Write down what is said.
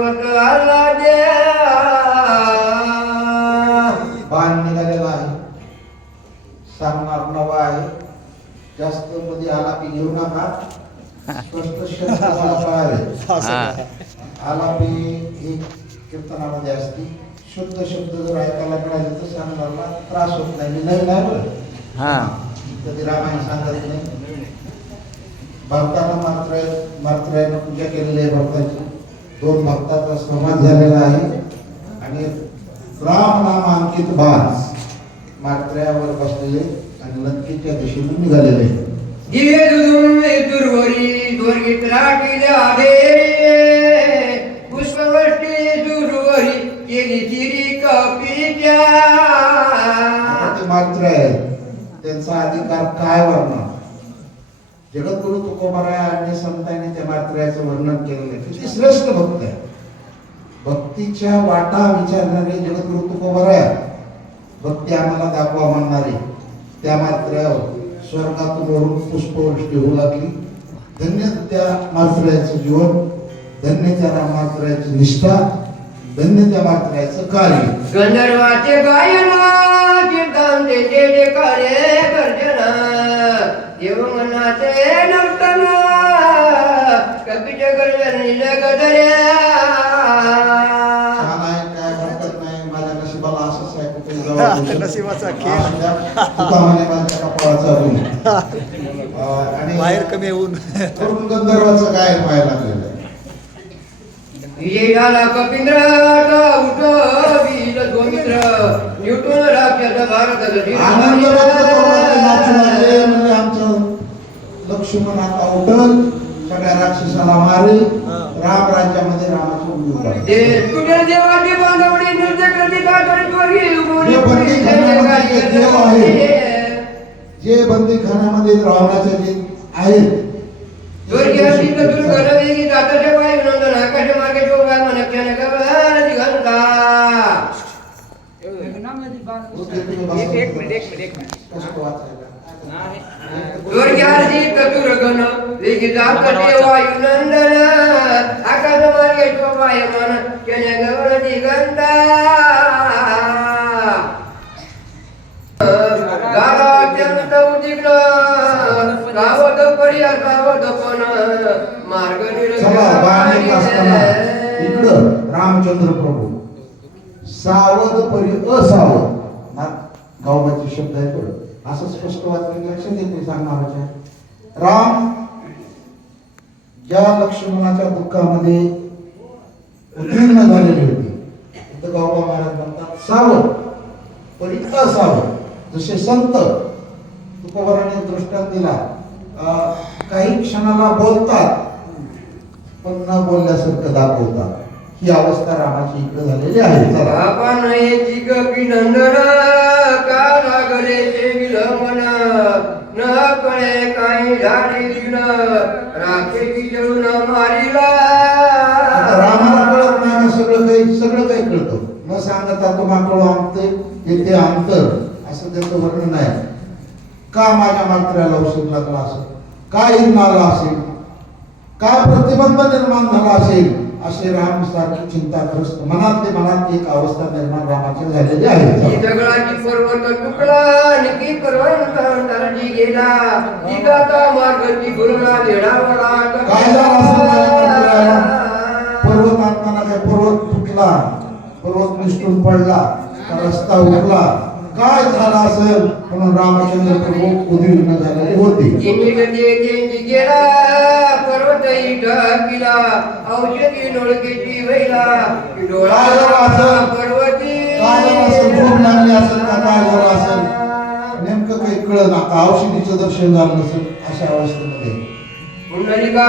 पर्वत आला द्या बाण निघालेला आहे, सांगणार नवा आहे, जास्त मध्ये आलापी घेऊ नका, स्पष्ट शब्द आहे. आलापी एक कीर्तनामध्ये असते, शुद्ध शब्द जर ऐकायला मिळाले तर सांगणारला त्रास होत नाही. मी नाही ना बरं कधी रामायण सांगत नाही. भक्तानं मात्रानं पूजा केलेली आहे. भक्ताची 2 भक्ताचा समाज झालेला आहे आणि राम नाम अंकित बाज मात्र्यावर बसलेले आणि लंकेच्या दिशेने निघालेले. दिवे दुरून दुर्वरी दुर्गीत राखीले आले पुष्पवृष्टी दुर्वरी केली चिरी कपीच्या. ते मात्र आहे, त्यांचा अधिकार काय वर्णन. जगद्गुरु तुकोबाराय आणि संतांनी त्या मात्र्याचं वर्णन केलेलं आहे. किती श्रेष्ठ भक्त आहे. भक्तीच्या वाटा विचारणारे जगद्गुरु तुकोबाराय, भक्ती आम्हाला दाखवा म्हणणारे त्या मात्र्यावर स्वर्गातून वरून पुष्पवृष्टी होऊ लागली. धन्य त्या मात्र्याचं जीवन, धन्य त्या मात्र्याची निष्ठा, धन्य त्या मात्र्याचं कार्य. गंधर्वाचे गायन कीर्तन ते कार्य गर्जना देवमनाचे नर्तन कपीच्या गर्जनी जगदर्या. काय हरकत नाही, माझ्या नशिबाला असंच आहे. कुठे जाऊ नशिबाचा खेळ माझ्या कपाळाचा गुण आणि बाहेर कमी येऊन करून गंधर्वाचं काय व्हायला लागलेलं आहे. विजय झाला कपिंद्र उठ वीर गोमित्र निवटून राख्याचा भारत आनंद म्हणजे आमचं लक्ष्मण आता उठल, सगळ्या राक्षसाला मारेल, राम राज्यामध्ये रामाची उभी कुठे देवाची बांधवडी नृत्य करते जे बंदीखान्यामध्ये रावणाचे जे आहेत स्वर्गीय श्रीकृष्ण गणवेगी दाताच्या पाय नंदन आकाश मार्गे शोभा मनक्याने गवळा दिगंता. एक मिनिट स्वर्गीय चतुर गण वेगी दाताचे वायू नंदन आकाश मार्गे शोभा मनक्याने गवळा दिगंता. गावात्यंत उदिग्न गावत परिया गावत पण मार्ग इकडं रामचंद्र प्रभू सावध परी असावध गावबाचे शब्द आहे. थोडं असं स्पष्ट वाचलं लक्षात येते सांगणाराच्या. राम ज्या लक्ष्मणाच्या दुःखामध्ये उद्विग्न झालेली होती, गावबा महाराज म्हणतात सावध परी असावध. जसे संत तुकोबाराने दृष्टांत दिला, काही क्षणाला बोलतात पण न बोलल्यासारखं दाखवतात. ही अवस्था रामाची इकडे झालेली आहे. आपण एक नंदन का लागले विलंबन न कळे काही झाले राखे जळून मारिला. रामाला कळत नाही, सगळं काही कळतं. न सांगता तो माकळ आणते येते अंतर असं त्याचं वर्णन आहे. का माझ्या मात्र्याला औषध लागला असेल, काय आला असेल, काय प्रतिबंध निर्माण झाला असेल, असे राम सारखी चिंताग्रस्त मनात एक अवस्था निर्माण रामाची झालेली आहे. जगळाची पर्वत तुकडा निकी पर्वत तरजी गेला निगाता मार्गची गुरुला वेळावला. काय झालं असं माझ्या मात्र्याला? पर्वत आणताना काय पर्वत फुटला, पर्वत निष्ठून पडला, रस्ता उरला, काय झाला असेल म्हणून रामचंद्र प्रभू उद्विग्न झालेले होते. गेला पर्वत ढकिला औषधी नोळकेची वैला डोळा पर्वती भूक लागली असेल का काय झालं असेल नेमकं काही कळलं ना. औषधीचं दर्शन झालं नसेल अशा अवस्थेमध्ये पुंडलिका